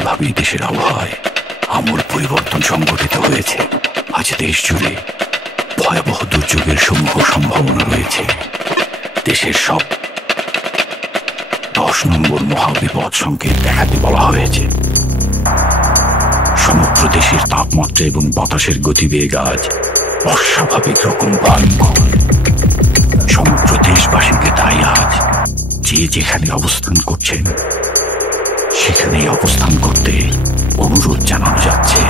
স্বাভাবিকভাবেই দেশের আবহাওয়ায় আমূল পরিবর্তন সংঘটিত হয়েছে। আজ দেশ জুড়ে ভয়াবহ দুর্যোগের সমূহ সম্ভাবনা রয়েছে। দেশের সব 10 নম্বর মহাবিপদ সংকেত দেখাতে বলা হয়েছে। সমগ্র দেশের তাপমাত্রা এবং বাতাসের গতিবেগ আজ অস্বাভাবিক রকম ভয়ঙ্কর। সমগ্র দেশবাসীকে তাই আজ যে যেখানে অবস্থান করছেন সেখানেই অবস্থান করতে অনুরোধ জানানো যাচ্ছে।